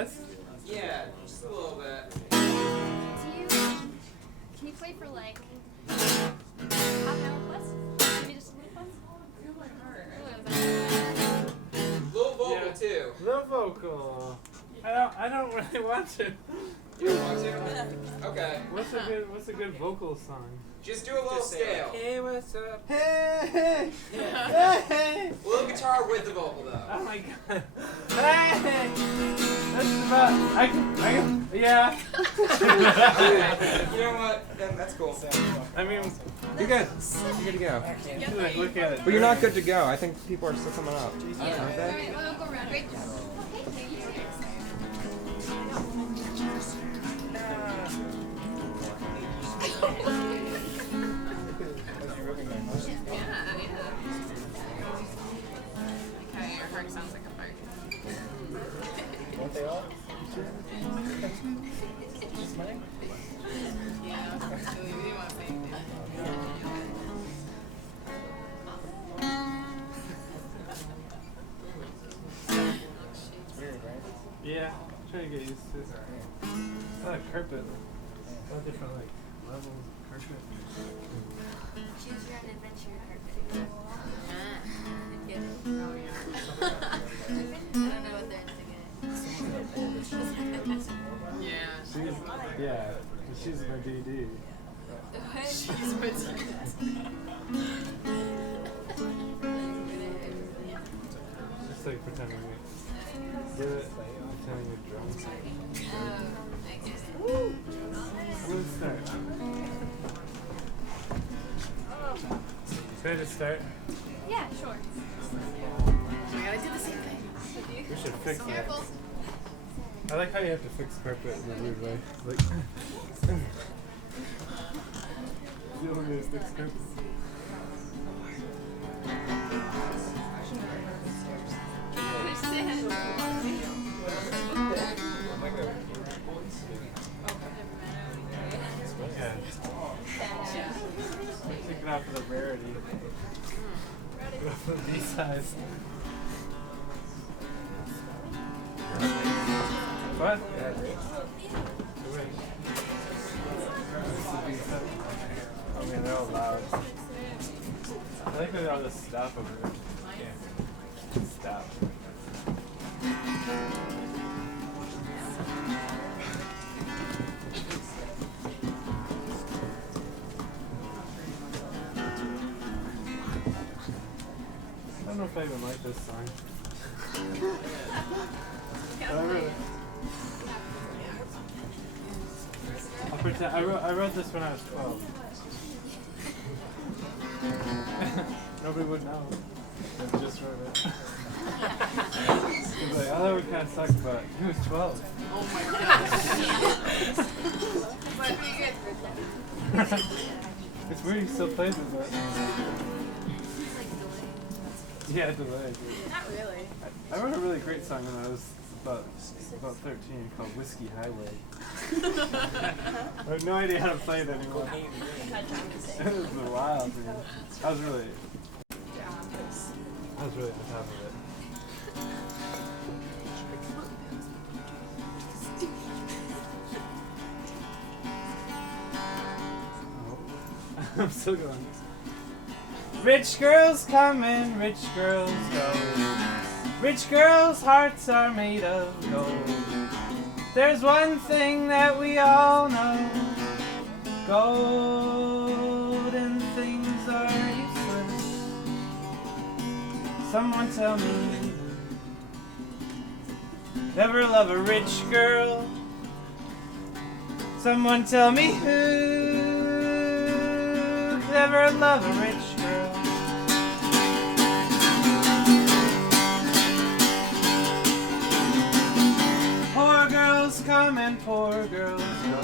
chest? Yeah, just a little bit. Can you play for like half an hour plus? Maybe just a little plus? Little vocal too. Little vocal. I don't really want to. You don't want to? Okay. What's a good vocal song? Just do a little scale. Hey, what's up? Hey, hey, Yeah. hey. A little guitar with the vocal though. Oh my god. Hey! That's about. I can. Yeah. Okay. You know what? Then that's cool. I mean, You're good. You're good to go. like, look at it. But you're not good to go. I think people are still coming up. Yeah. Aren't they? Alright, we'll go around. Great job. Okay, your heart sounds like a fart. What they are? Yeah, actually, we didn't want to say anything. Weird, right? Yeah, trying to get used to it. I like carpet. A lot of different like levels of carpet. Choose your own adventure carpet. Oh, yeah. I don't know what they're into. Yeah. She's my DD. She's my team. Just like pretending we get it, pretending we're drunk. I get it. I'm gonna start. Should I just start? Yeah, sure. We gotta do the same thing. We should fix it. Careful. I like how you have to fix carpet in a weird way. Like, you don't need to fix carpet. Yeah. Take it off of the rarity. Take it off of the B-size. What? Oh man, they're all loud. I think maybe I'll just stop over there. Stop. I don't know if I even like this song. But I really, I'll pretend, I wrote this when I was 12. Nobody would know. I just wrote it. He was like, oh, that would kind of suck, but he was 12. Oh my gosh. But be good. It's weird he still plays it, but... Yeah, delayed. Not really. I wrote a really great song when I was about 13 called Whiskey Highway. I have no idea how to play it anymore. It was wild, man. I was really on top of it. I'm still going. Rich girls come and rich girls go. Rich girls' hearts are made of gold. There's one thing that we all know. Golden things are useless. Someone tell me. Never love a rich girl. Someone tell me who could ever love a rich girl. Poor girls come and poor girls go.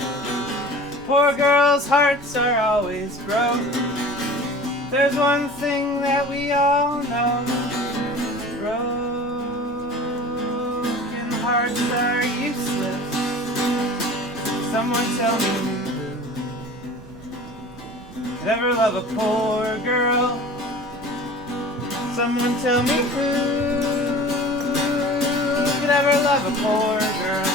Poor girls' hearts are always broke. There's one thing that we all know. Broken hearts are useless. Someone tell me who could ever love a poor girl. Someone tell me who could never love a poor girl.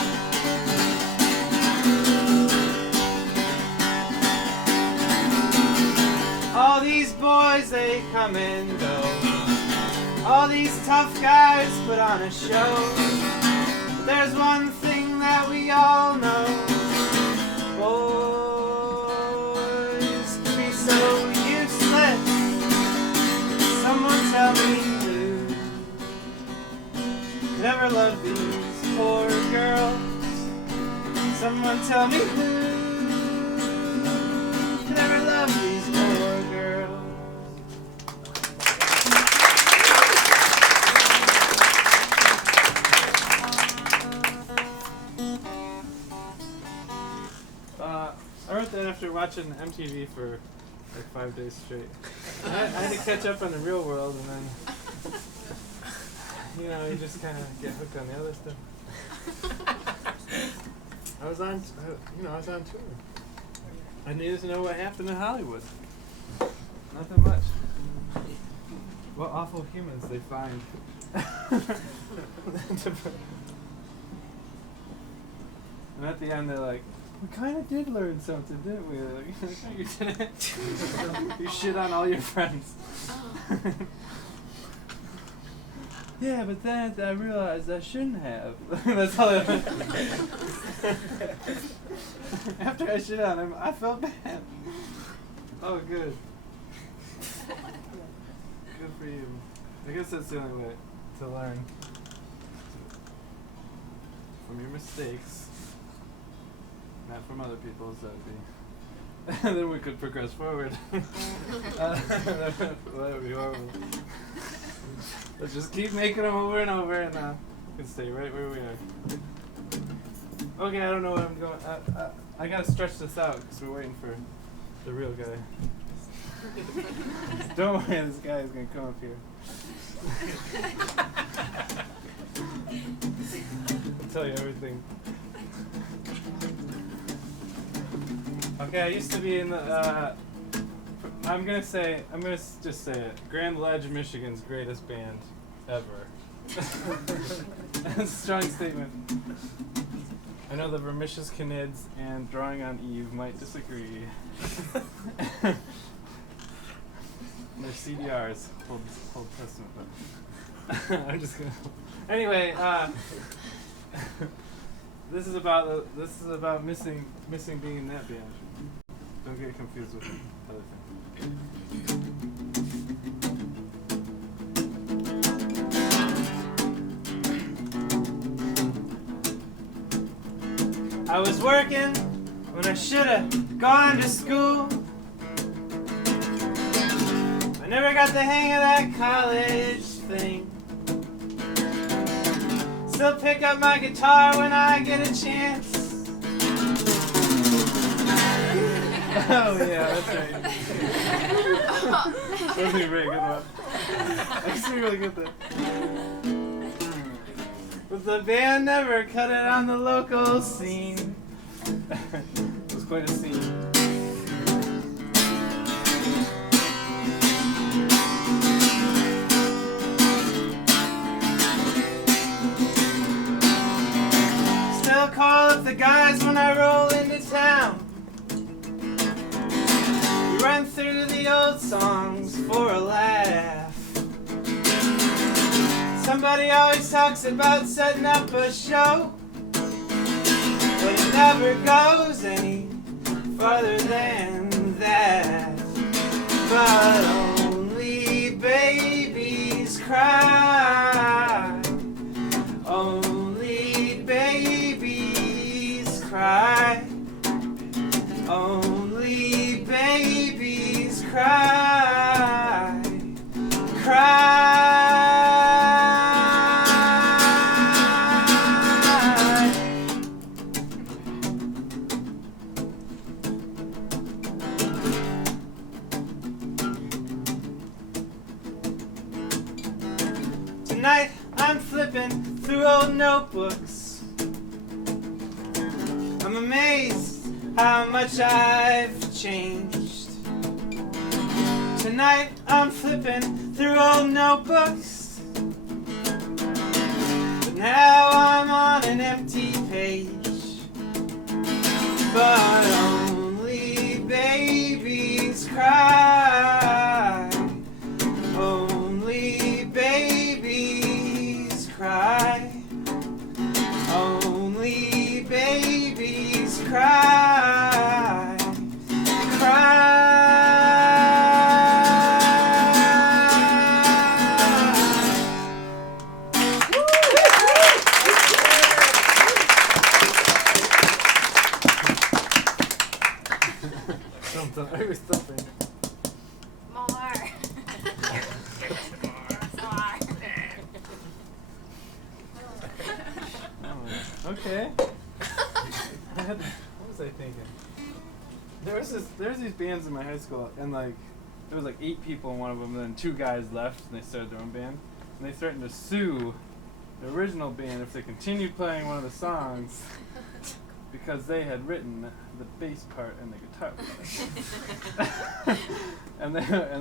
All these boys, they come and go. All these tough guys put on a show. But there's one thing that we all know. Boys can be so useless. Someone tell me who could ever love these poor girls. Someone tell me who could ever love these poor girls. I wrote that after watching MTV for like 5 days straight. I had to catch up on the real world, and then, you know, you just kind of get hooked on the other stuff. I was on tour. I needed to know what happened in Hollywood. Nothing much. What awful humans they find. And at the end, they're like, we kind of did learn something, didn't we? Like, no, you didn't. You shit on all your friends. Yeah, but then I realized I shouldn't have. That's all I After I shit on him, I felt bad. Oh, good. Good for you. I guess that's the only way to learn from your mistakes. Not from other people's, that would be. Then we could progress forward. That would be horrible. Let's just keep making them over and over, and we can stay right where we are. Okay, I don't know where I'm going. I gotta stretch this out because we're waiting for the real guy. Don't worry, this guy is gonna come up here. I'll tell you everything. Okay, I used to be in the, I'm gonna just say it. Grand Ledge, Michigan's greatest band ever. That's a strong statement. I know the Vermicious Canids and Drawing on Eve might disagree. They're CDRs, Old Testament, but I'm just gonna. Anyway, this is about missing being in that band. Don't get confused with the other thing. I was working when I should have gone to school. I never got the hang of that college thing. Still pick up my guitar when I get a chance. Oh yeah, that's right. That was a very good one. I actually really good there. But the band never cut it on the local scene. It was quite a scene. Still call up the guys when I roll into town. We run through the old songs for a laugh. Somebody always talks about setting up a show, but it never goes any farther than that. But only babies cry. Only babies cry. Only babies cry. Cry. Tonight I'm flipping through old notebooks. I'm amazed how much I've changed. Tonight I'm flipping through old notebooks, but now I'm Okay. What was I thinking? There's these bands in my high school, and like there was like 8 people in one of them, and then 2 guys left, and they started their own band, and they threatened to sue the original band if they continued playing one of the songs because they had written the bass part and the guitar part. and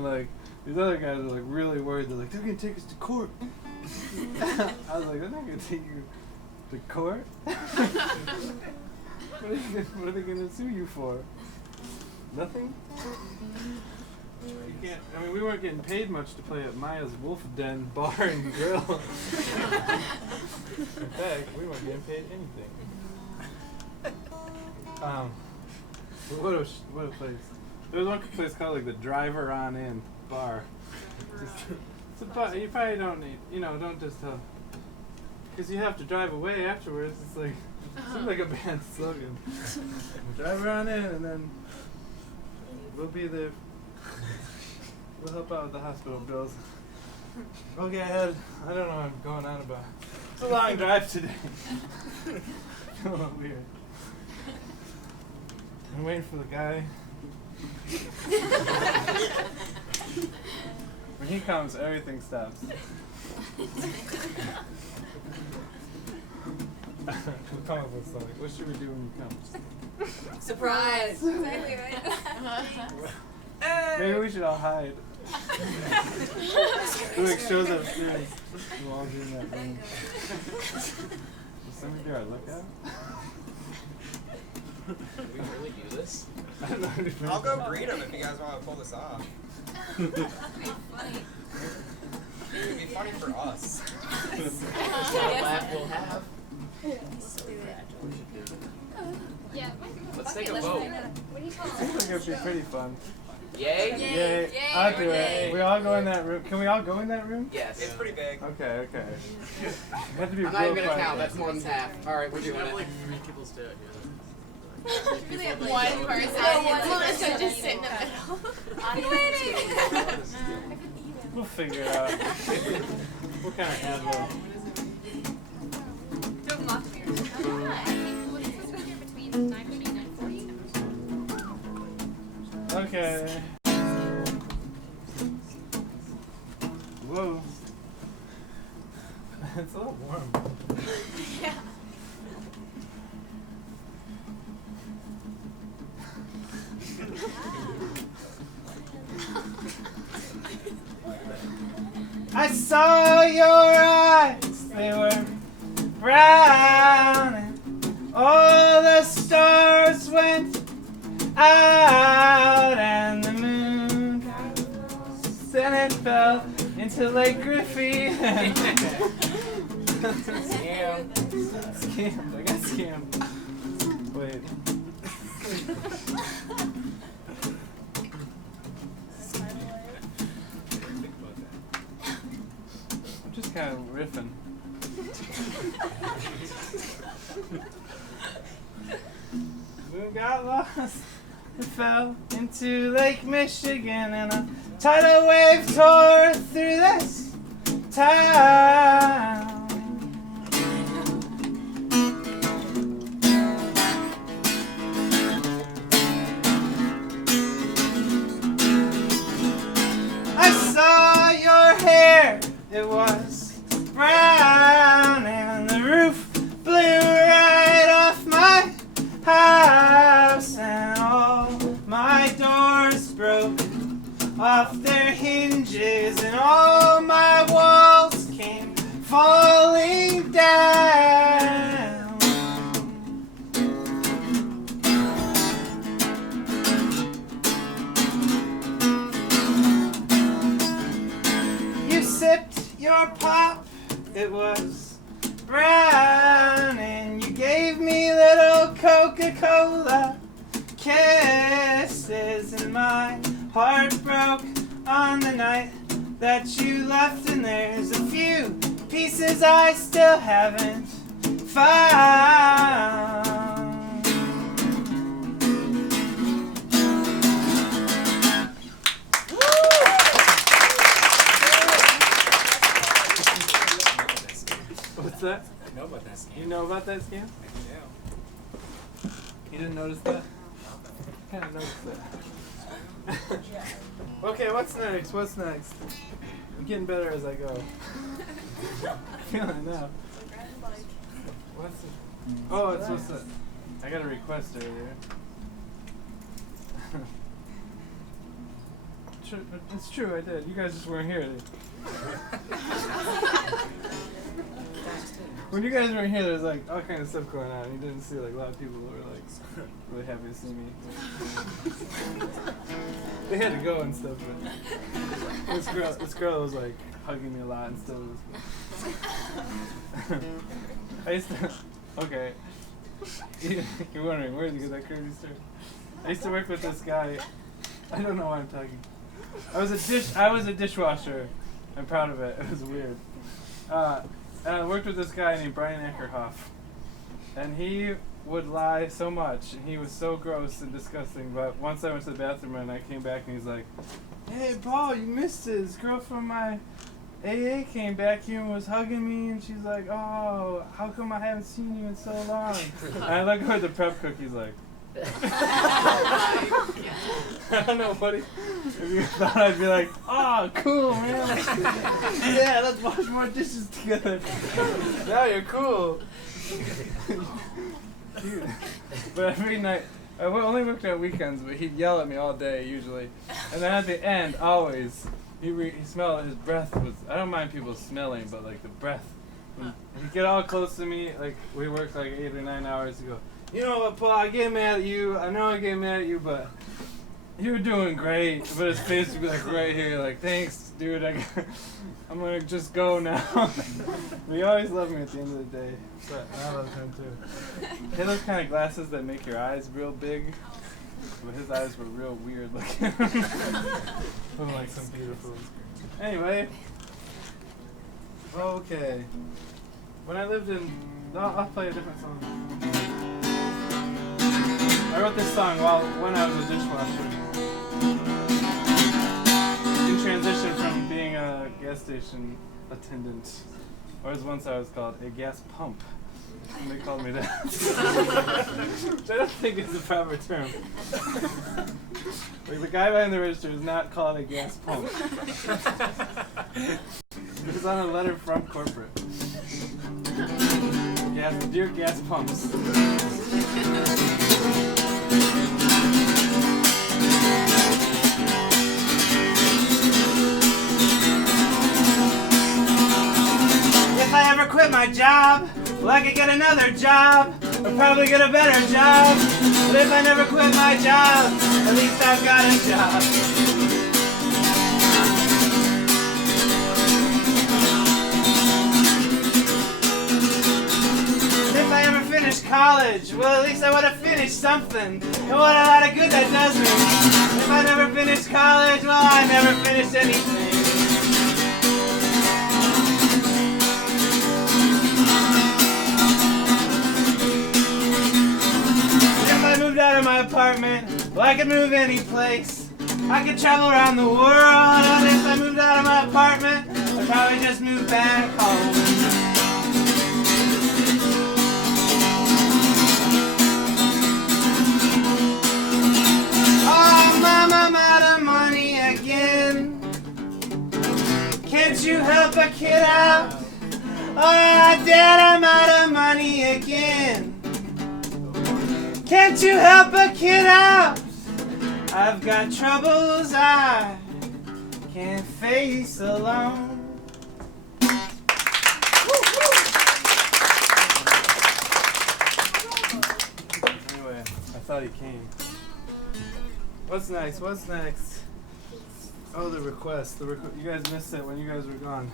like these other guys were like really worried. They're like, they're gonna take us to court. I was like, they're not gonna take you to court. What are they gonna sue you for? Nothing? You can't. I mean, we weren't getting paid much to play at Maya's Wolf Den Bar and Grill. In fact, we weren't getting paid anything. What a place. There was one place called like the Driver On In Bar. It's a bar. You probably don't need. Don't just because you have to drive away afterwards. It's like seems like a band slogan. Driver on in, and then we'll be there. We'll help out with the hospital bills. Okay, I don't know what I'm going on about. It's a long drive today. A little weird. I'm waiting for the guy. When he comes, everything stops. We'll come up with something. What should we do when he comes? Surprise. Exactly right. Maybe we should all hide. Who like shows upstairs? We'll all get in that room. Will somebody do our lookout? Can we really do this? I don't know. I'll go greet him if you guys want to pull this off. That'd be funny. It'd be funny for us. Laugh we'll have. Yeah. Let's take a let's vote. do that. What do you call I think it? it would be pretty fun. Yay? Yay. I'll do it. We all go in that room. Can we all go in that room? Yes. It's pretty big. Okay. You have to be I'm not real even gonna quiet. count. That's more than half. All right, we're doing it. like 3 people stay out Really have one person. So just sit in the middle. We'll figure it out. What kind of ad-lib? Don't mock me. I think we're supposed to be here between 9:30 and 9:40. Okay. Whoa. It's a little warm. Yeah. I saw your eyes, they were brown, and all the stars went out, and the moon rose, and it fell into Lake Griffey. Scammed. I got scammed. Wait. I'm just kind of riffing. Moon got lost. It fell into Lake Michigan, and a tidal wave tore through this town. I saw your hair, it was brown, and the roof blew right off my house, and all my doors broke off their hinges, and all my walls came falling down. You sipped your pop, it was brown, and you gave me little Coca-Cola kisses, and my heart broke on the night that you left, and there's a few pieces I still haven't found. What's that? I know about that scam. You know about that scam? I do. You didn't notice that? I kind of noticed that. Okay, what's next? What's next? I'm getting better as I go. Feeling it now. What's it? Oh, it's what's that? I got a request earlier. It's true, I did. You guys just weren't here. When you guys weren't here, there's like all kind of stuff going on. You didn't see like a lot of people who were like really happy to see me. They had to go and stuff, but this girl was like hugging me a lot and stuff. I used to. Okay. You're wondering where did you get that crazy story? I used to work with this guy. I don't know why I'm talking. I was a dishwasher. I'm proud of it. It was weird. And I worked with this guy named Brian Eckerhoff. And he would lie so much. And he was so gross and disgusting. But once I went to the bathroom and I came back and he's like, "Hey, Paul, you missed it. This girl from my AA came back here and was hugging me. And she's like, oh, how come I haven't seen you in so long?" And I look over at the prep cook. He's like, I don't know what if you thought I'd be like, oh, cool, man. Yeah, let's wash more dishes together. Now you're cool. Dude. But every night, I only worked at weekends, but he'd yell at me all day usually. And then at the end, always, he smelled, his breath was, I don't mind people smelling, but like the breath. He'd get all close to me, like we worked like 8 or 9 hours to go, "You know what, Paul, I get mad at you. I know I get mad at you, but you're doing great." But his face would be like right here, like, "Thanks, dude. I'm going to just go now." But he always loved me at the end of the day. But I love him too. He had those kind of glasses that make your eyes real big. But his eyes were real weird looking. Like some beautiful. Anyway. Okay. When I lived in... I'll play a different song. I wrote this song when I was a dishwasher. In transition from being a gas station attendant. Or as once I was called, a gas pump. And they called me that. Which I don't think is the proper term. Like the guy behind the register is not called a gas pump. It was on a letter from corporate. Dear gas pumps. If I ever quit my job, well, I could get another job, or probably get a better job. But if I never quit my job, at least I've got a job. If I ever finished college, well, at least I would have finished something. And what a lot of good that does me. If I never finished college, well, I never finished anything. If I moved out of my apartment, well, I could move any place. I could travel around the world. And if I moved out of my apartment, I'd probably just move back home. I'm out of money again. Can't you help a kid out? Oh, Dad, I'm out of money again. Can't you help a kid out? I've got troubles I can't face alone. Anyway, I thought he came. What's next? What's next? Oh, the request. You guys missed it when you guys were gone.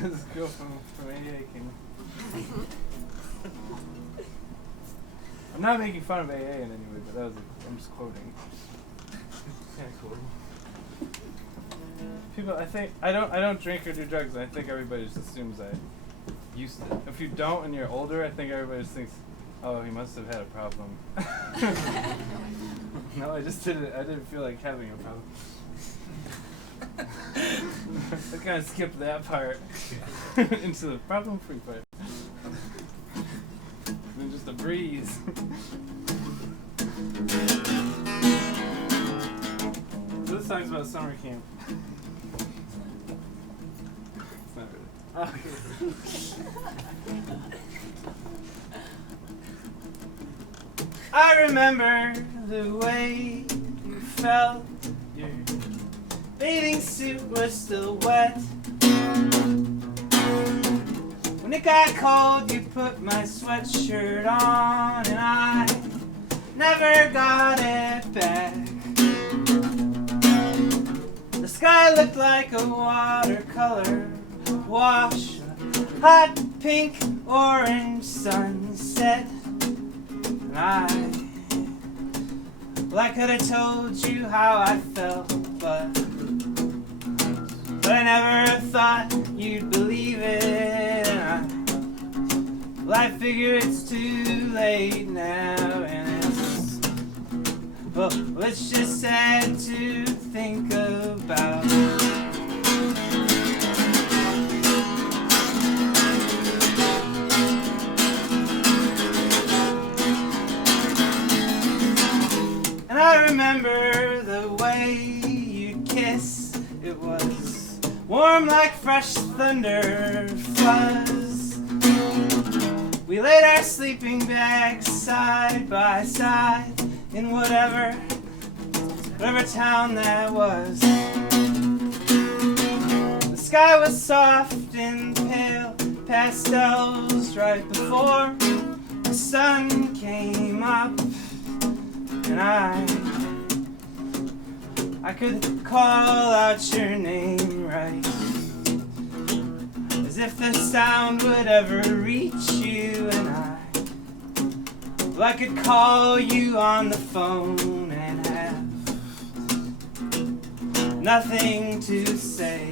This girl from AA came. I'm not making fun of AA in any way, but I'm just quoting. Kind of cool. People, I don't drink or do drugs. I think everybody just assumes I used to. If you don't and you're older, I think everybody just thinks, oh, he must have had a problem. No, I just didn't. I didn't feel like having a problem. I kind of skipped that part into the problem-free part. And just a breeze. So this song's about summer camp. It's not really. Okay. I remember the way you felt. Your bathing suit was still wet. When it got cold, you put my sweatshirt on, and I never got it back. The sky looked like a watercolor wash, a hot pink orange sunset. And I could have told you how I felt, but I never thought you'd believe it. And I figure it's too late now, and it's just sad to think about. And I remember the way you'd kiss. It was warm like fresh thunder fuzz. We laid our sleeping bags side by side in whatever town that was. The sky was soft in pale pastels right before the sun came up. And I could call out your name right, as if the sound would ever reach you. And I could call you on the phone and have nothing to say.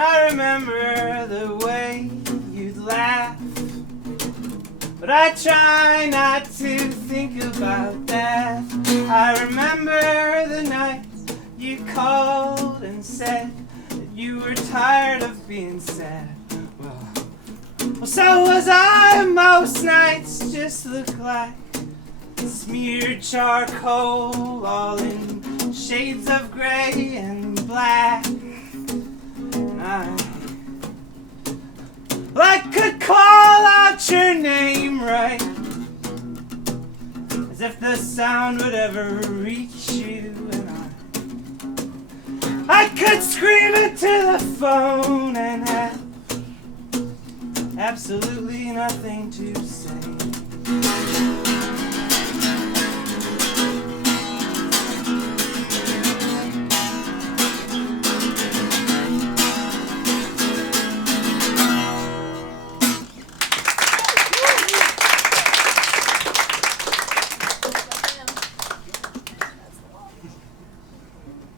I remember the way you'd laugh, but I try not to think about that. I remember the night you called and said that you were tired of being sad. Well, so was I. Most nights just look like smeared charcoal, all in shades of gray and black. I could call out your name right, as if the sound would ever reach you. And I could scream into the phone and have absolutely nothing to say.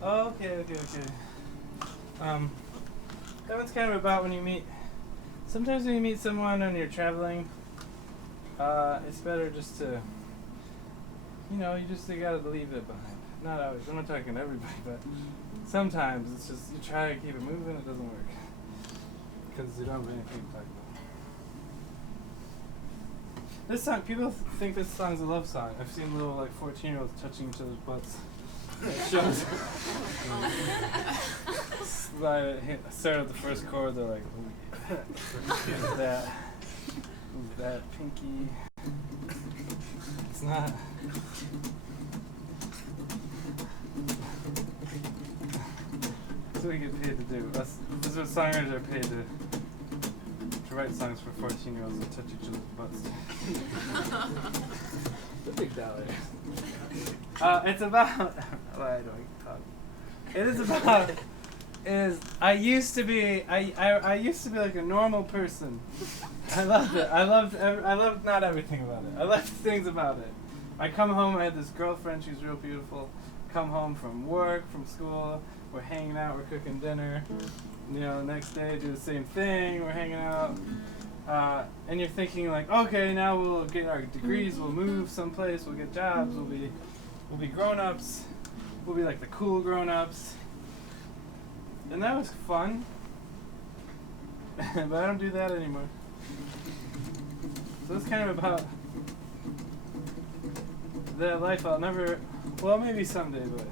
Okay. That one's kind of about when you meet. Sometimes when you meet someone and you're traveling, it's better just to, you gotta leave it behind. Not always. I'm not talking to everybody, but sometimes it's just you try to keep it moving, it doesn't work because you don't have anything to talk about. This song, people think this song's a love song. I've seen little 14-year-olds touching each other's butts. It shows. I start at the first chord, they're like, ooh, who's that pinky? It's not. That's what we get paid to do. This is what songwriters are paid to write songs for 14-year-olds and touch each other's butts. It's a big dollar. It's about. Why do I talk? It is about. I used to be like a normal person. I loved it. I loved not everything about it. I loved things about it. I come home. I had this girlfriend. She's real beautiful. Come home from work, from school. We're hanging out. We're cooking dinner. The next day do the same thing. We're hanging out. and you're thinking like, okay, now we'll get our degrees, we'll move someplace, we'll get jobs, we'll be grown-ups, we'll be like the cool grown-ups. And that was fun. But I don't do that anymore. So it's kind of about that life I'll never, well, maybe someday, but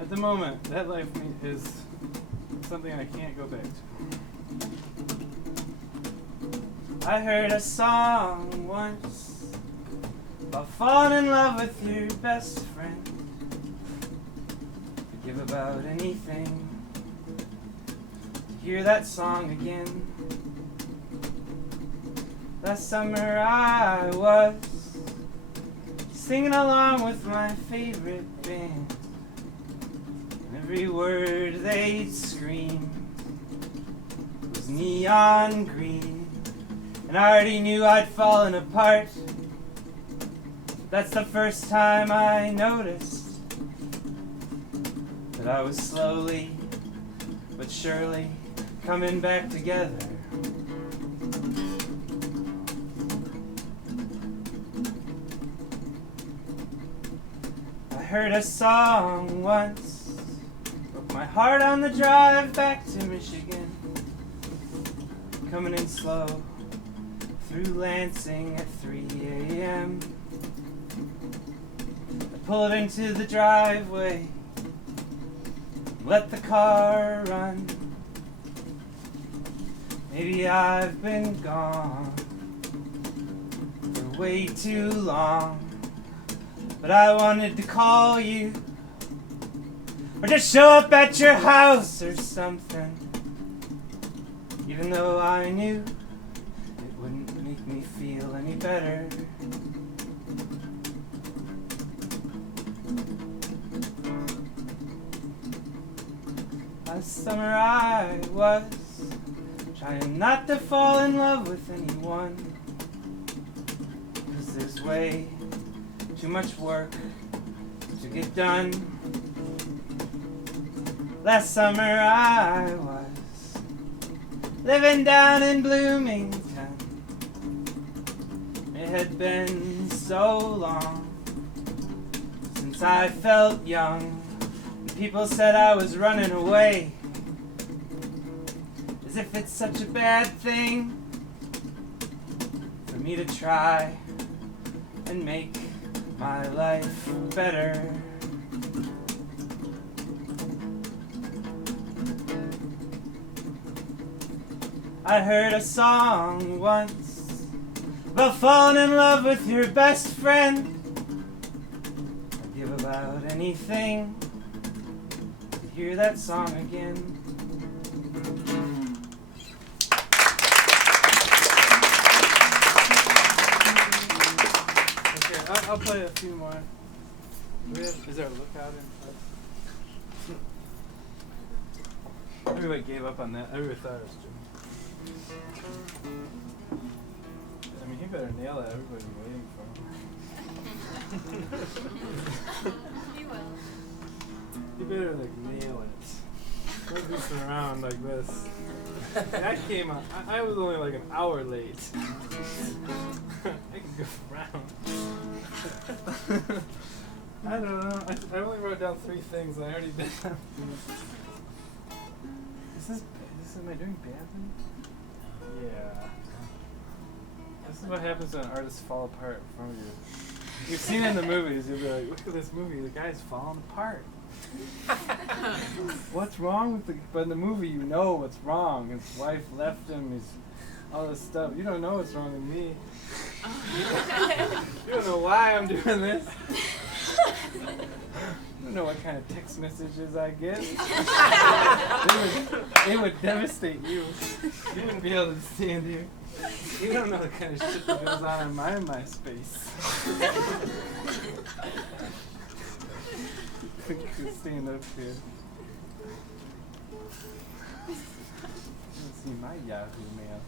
at the moment, that life is something I can't go back to. I heard a song once about falling in love with your best friend. Forgive about anything. Hear that song again. Last summer I was singing along with my favorite band. And every word they'd scream was neon green. And I already knew I'd fallen apart. That's the first time I noticed that I was slowly but surely coming back together. I heard a song once, broke my heart on the drive back to Michigan. Coming in slow through Lansing at 3 a.m. I pulled into the driveway, let the car run. Maybe I've been gone for way too long, but I wanted to call you, or just show up at your house or something, even though I knew it wouldn't make me feel any better. Last summer I was trying not to fall in love with anyone, 'cause there's way too much work to get done. Last summer I was living down in Bloomington. It had been so long since I felt young. People said I was running away, as if it's such a bad thing for me to try and make my life better. I heard a song once about falling in love with your best friend. I'd give about anything to hear that song again. Okay, I'll play a few more. Is there a lookout in front? Everybody gave up on that. Everybody thought it was Jimmy. I mean, he better nail it. Everybody's waiting for him. He will. You better like nail it. Don't goose around like this. That came out. I was only like an hour late. I can go around. I don't know. I only wrote down 3 things and I already did them. Am I doing badly? Yeah. This is what happens when artists fall apart in front of you. You've seen it in the movies. You'll be like, look at this movie. The guy's falling apart. What's wrong with the... But in the movie, you know what's wrong. His wife left him. He's all this stuff. You don't know what's wrong with me. You don't know why I'm doing this. I don't know what kind of text messages I get. It would devastate you. You wouldn't be able to stand here. You don't know the kind of shit that goes on in my MySpace. Stand up here. Let's see my Yahoo mail.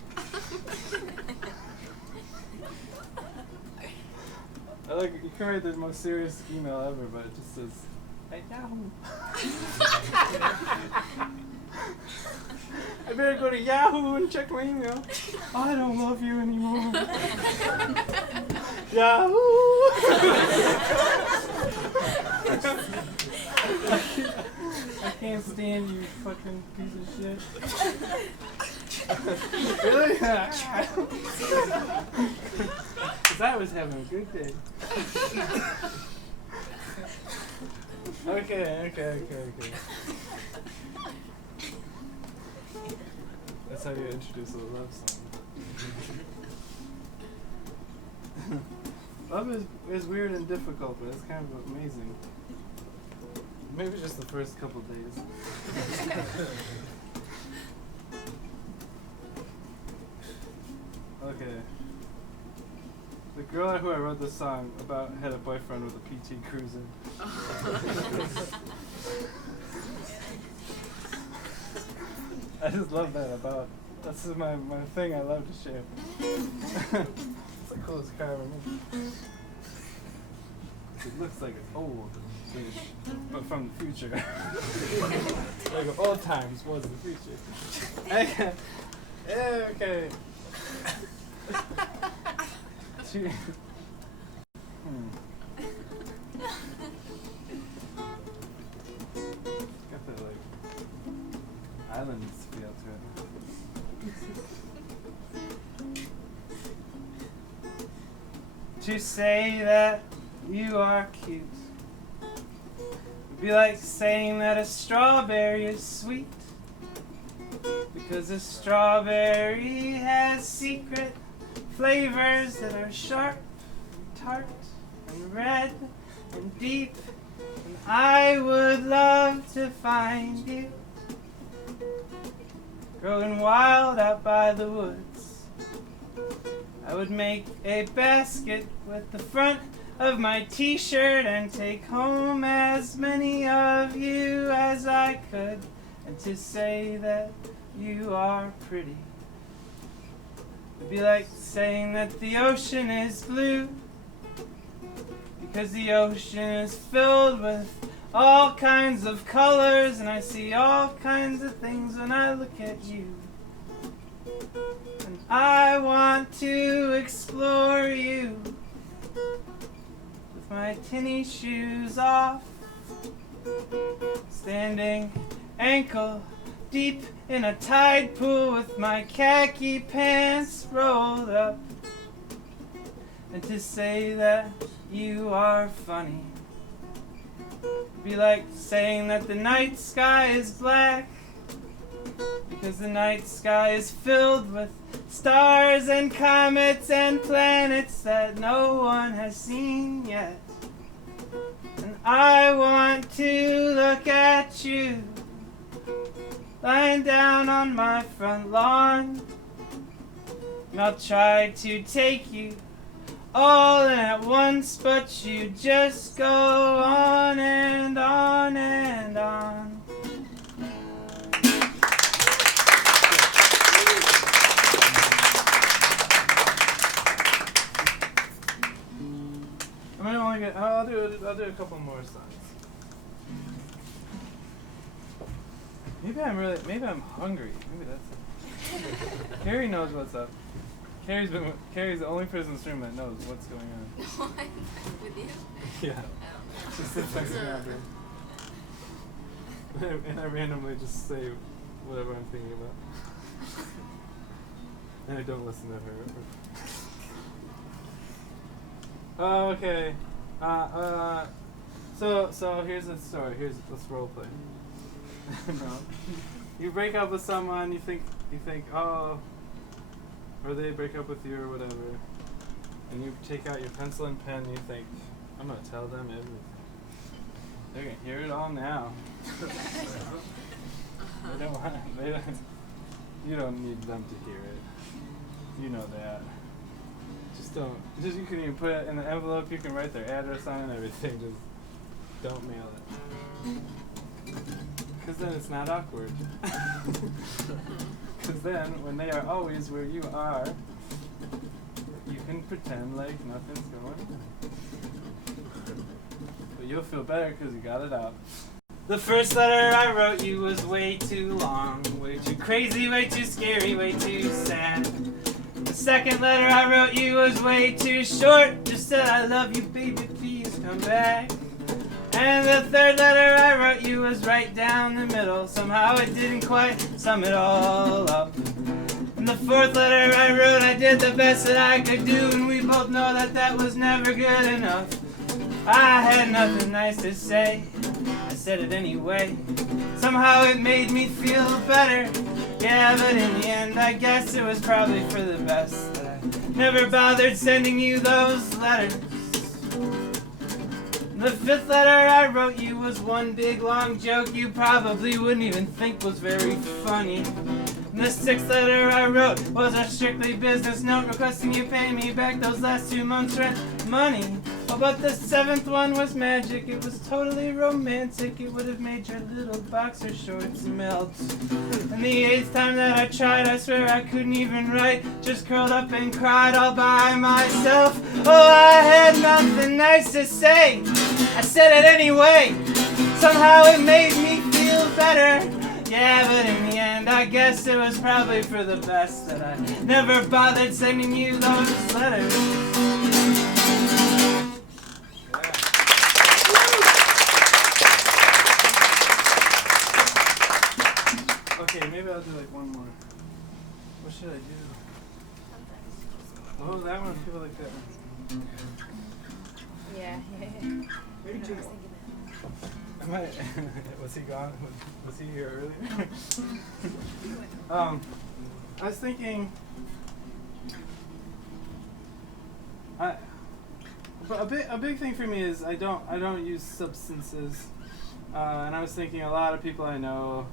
I like, you can write the most serious email ever, but it just says, hey Yahoo. I I better go to Yahoo and check my email. I don't love you anymore. Yahoo! I can't stand you, fucking piece of shit. Really? Because I was having a good day. Okay. That's how you introduce a love song. Love is weird and difficult, but it's kind of amazing. Maybe just the first couple days. Okay. The girl who I wrote this song about had a boyfriend with a PT Cruiser. I just love that about. This is my thing I love to share. It's the coolest car ever made. It looks like it's old-ish, but from the future. Like of old times was the future. Okay. Got that like islands feel to it. To say that you are cute would be like saying that a strawberry is sweet, because a strawberry has secret flavors that are sharp and tart and red and deep, and I would love to find you growing wild out by the woods. I would make a basket with the front of my t-shirt and take home as many of you as I could, and to say that you are pretty would be like saying that the ocean is blue, because the ocean is filled with all kinds of colors, and I see all kinds of things when I look at you. And I want to explore you with my tinny shoes off, standing ankle deep in a tide pool with my khaki pants rolled up, and to say that you are funny be like saying that the night sky is black, because the night sky is filled with stars and comets and planets that no one has seen yet. And I want to look at you lying down on my front lawn, and I'll try to take you all in at once, but you just go on and on and on. I'll do a couple more songs. Maybe I'm hungry. Maybe that's it. Carrie knows what's up. Carrie's the only person in this room that knows what's going on. With you? Yeah. She sits next to me out there. And I randomly just say whatever I'm thinking about. And I don't listen to her. Okay. So here's the story. Let's role play. No. You break up with someone, you think, oh, or they break up with you or whatever, and you take out your pencil and pen and you think, I'm gonna tell them everything. They're gonna hear it all now. You don't need them to hear it. You know that. You can even put it in the envelope, you can write their address on it and everything, just don't mail it. Because then it's not awkward. Because then, when they are always where you are, you can pretend like nothing's going on. But you'll feel better because you got it out. The first letter I wrote you was way too long, way too crazy, way too scary, way too sad. The second letter I wrote you was way too short, just said I love you baby, please come back. And the third letter I wrote you was right down the middle, somehow it didn't quite sum it all up. And the fourth letter I wrote I did the best that I could do, and we both know that that was never good enough. I had nothing nice to say, I said it anyway. Somehow it made me feel better. Yeah, but in the end I guess it was probably for the best that I never bothered sending you those letters. The fifth letter I wrote you was one big long joke you probably wouldn't even think was very funny. And the sixth letter I wrote was a strictly business note requesting you pay me back those last 2 months' rent money. Oh, but the seventh one was magic, it was totally romantic, it would have made your little boxer shorts melt. And the eighth time that I tried, I swear I couldn't even write, just curled up and cried all by myself. Oh, I had nothing nice to say, I said it anyway. Somehow it made me feel better. Yeah, but in the end I guess it was probably for the best that I never bothered sending you those letters. Okay, maybe I'll do like one more. What should I do? Oh, that one. People like that one. Yeah. Maybe two more. Was he gone? Was he here earlier? I was thinking. A big thing for me is I don't use substances, and I was thinking a lot of people I know.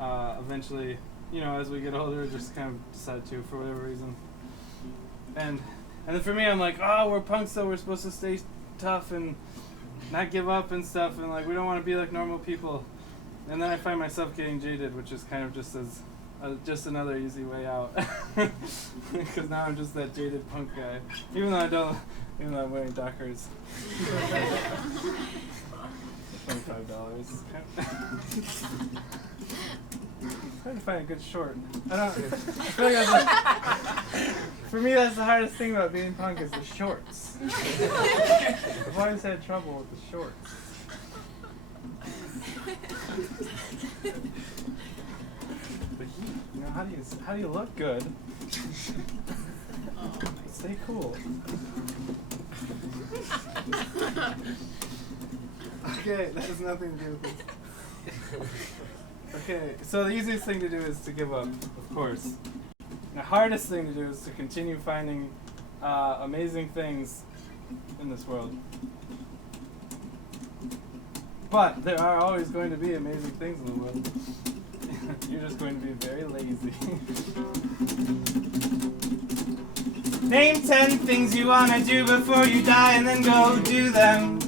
Eventually, as we get older, just kind of decide to for whatever reason. And then for me, I'm like, oh, we're punks, so we're supposed to stay tough and not give up and stuff, and like we don't want to be like normal people. And then I find myself getting jaded, which is kind of just just another easy way out. Because now I'm just that jaded punk guy, even though I'm wearing Dockers. $25. Trying to find a good short. I feel like for me, that's the hardest thing about being punk is the shorts. I've always had trouble with the shorts. But how do you look good? Stay cool. Okay, that has nothing to do with this. Okay, so the easiest thing to do is to give up, of course. The hardest thing to do is to continue finding amazing things in this world. But there are always going to be amazing things in the world. You're just going to be very lazy. Name 10 things you want to do before you die and then go do them.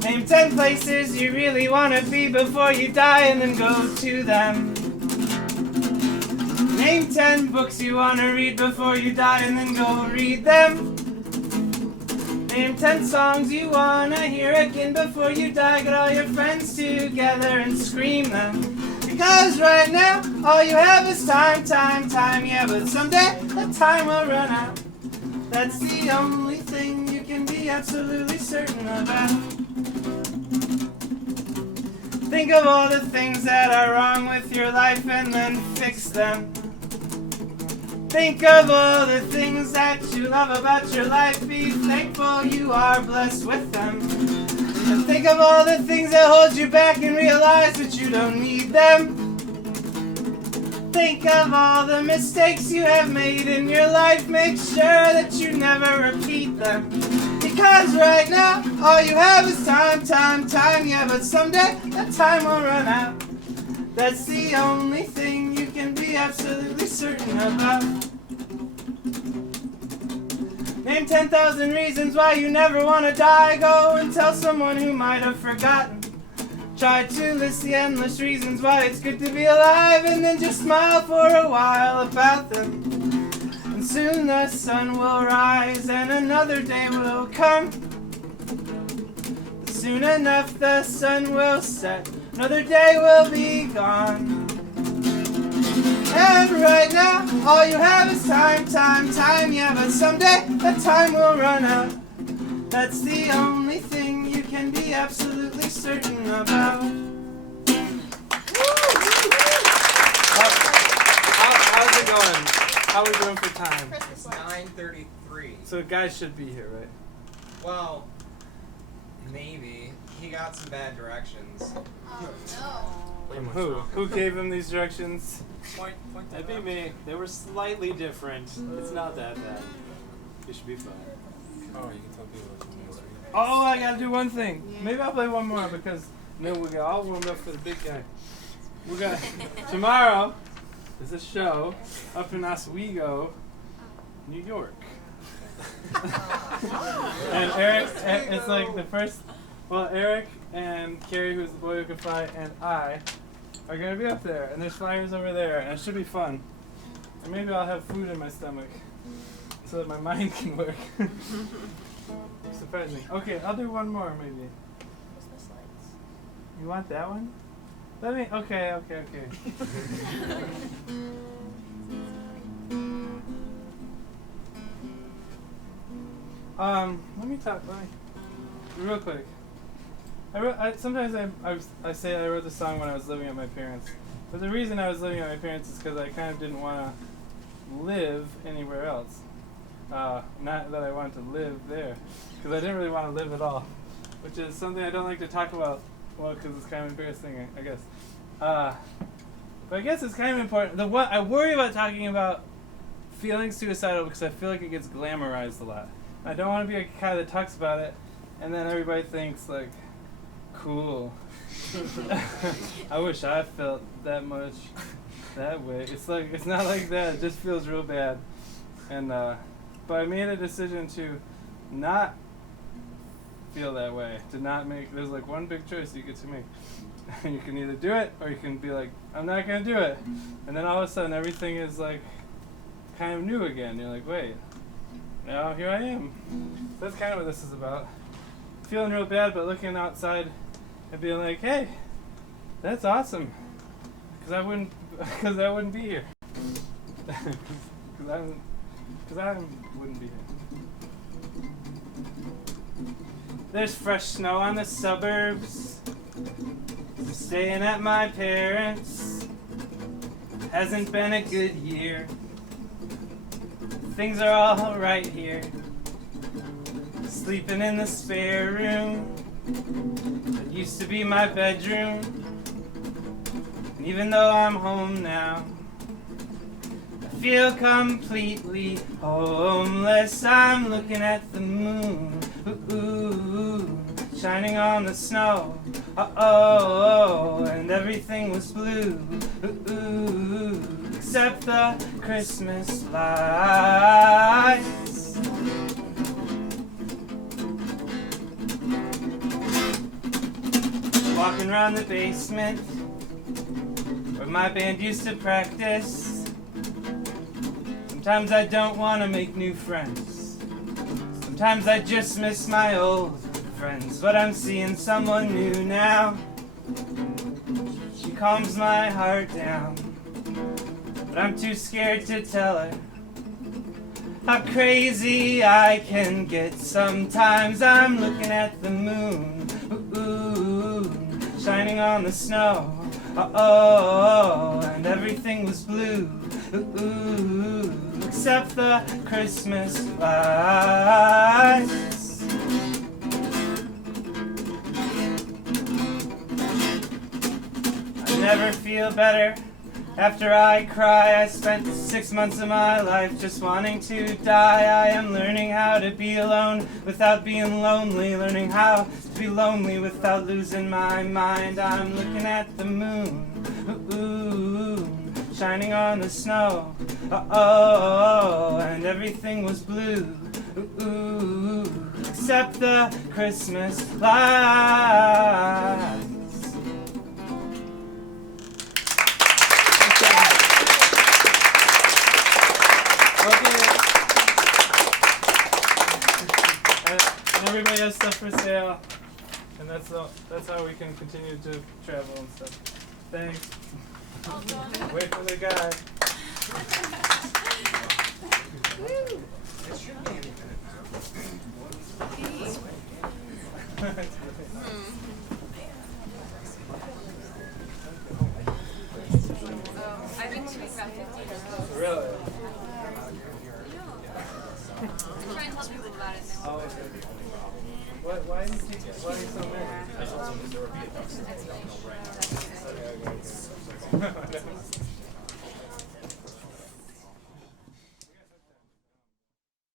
Name 10 places you really want to be before you die and then go to them. Name 10 books you want to read before you die and then go read them. Name 10 songs you want to hear again before you die. Get all your friends together and scream them. Because right now, all you have is time, time, time. Yeah, but someday, that time will run out. That's the only thing you can be absolutely certain about. Think of all the things that are wrong with your life and then fix them. Think of all the things that you love about your life. Be thankful you are blessed with them. And think of all the things that hold you back and realize that you don't need them. Think of all the mistakes you have made in your life. Make sure that you never repeat them. Because right now, all you have is time, time, time. Yeah, but someday, that time will run out. That's the only thing you can be absolutely certain about. Name 10,000 reasons why you never want to die. Go and tell someone who might have forgotten. Try to list the endless reasons why it's good to be alive, and then just smile for a while about them. And soon the sun will rise and another day will come. soon enough the sun will set. Another day will be gone. And right now, all you have is time, time, time. Yeah, but someday that time will run out. That's the only thing you can be absolutely certain about. How's it going? How are we doing for time? It's 9:33. So guys should be here, right? Well, maybe. He got some bad directions. Oh no. From who? Who gave him these directions? Point That'd be me. They were slightly different. It's not that bad. You should be fine. Oh, you can tell people it's a mystery. Oh, I gotta do one thing. Maybe I'll play one more because then we got all warmed up for the big guy. We got tomorrow is a show up in Oswego, New York. And Eric, it's like the first. Well, Eric and Carrie, who's the boy who can fly, and I are gonna be up there, and there's flyers over there, and it should be fun. And maybe I'll have food in my stomach so that my mind can work. Surprising. Okay, I'll do one more maybe. You want that one? Let me. Okay. Let me talk. Real quick. Sometimes I say I wrote the song when I was living at my parents', but the reason I was living at my parents' is because I kind of didn't want to live anywhere else. Not that I wanted to live there, because I didn't really want to live at all, which is something I don't like to talk about. Well, because it's kind of embarrassing, I guess. But I guess it's kind of important. I worry about talking about feeling suicidal because I feel like it gets glamorized a lot. I don't want to be a guy that talks about it, and then everybody thinks like, cool. I wish I felt that much that way. It's not like that. It just feels real bad. And but I made a decision to not feel that way. To not make. There's like one big choice you get to make. And you can either do it or you can be like, I'm not gonna do it. And then all of a sudden everything is like kind of new again. You're like, wait, now here I am. So that's kind of what this is about. Feeling real bad, but looking outside and being like, hey, that's awesome. Because I wouldn't be here. Because I wouldn't be here. There's fresh snow on the suburbs. I'm staying at my parents'. Hasn't been a good year. Things are all right here. Sleeping in the spare room. It used to be my bedroom. And even though I'm home now, I feel completely homeless. I'm looking at the moon, ooh, shining on the snow. Oh, and everything was blue, ooh, except the Christmas lights. Walking around the basement where my band used to practice. Sometimes I don't want to make new friends. Sometimes I just miss my old friends. But I'm seeing someone new now. She calms my heart down. But I'm too scared to tell her how crazy I can get. Sometimes I'm looking at the moon, ooh, shining on the snow. Oh, and everything was blue, ooh, except the Christmas lights. I never feel better after I cry. I spent 6 months of my life just wanting to die. I am learning how to be alone without being lonely. Learning how to be lonely without losing my mind. I'm looking at the moon, ooh, shining on the snow. Oh, and everything was blue, ooh, except the Christmas lights. And everybody has stuff for sale. And that's how we can continue to travel and stuff. Thanks. All done. Wait for the guy. It should be any minute I think she was about 15. Really? Try and tell people about it. And they Oh, won't. okay. Why are you so mad? That's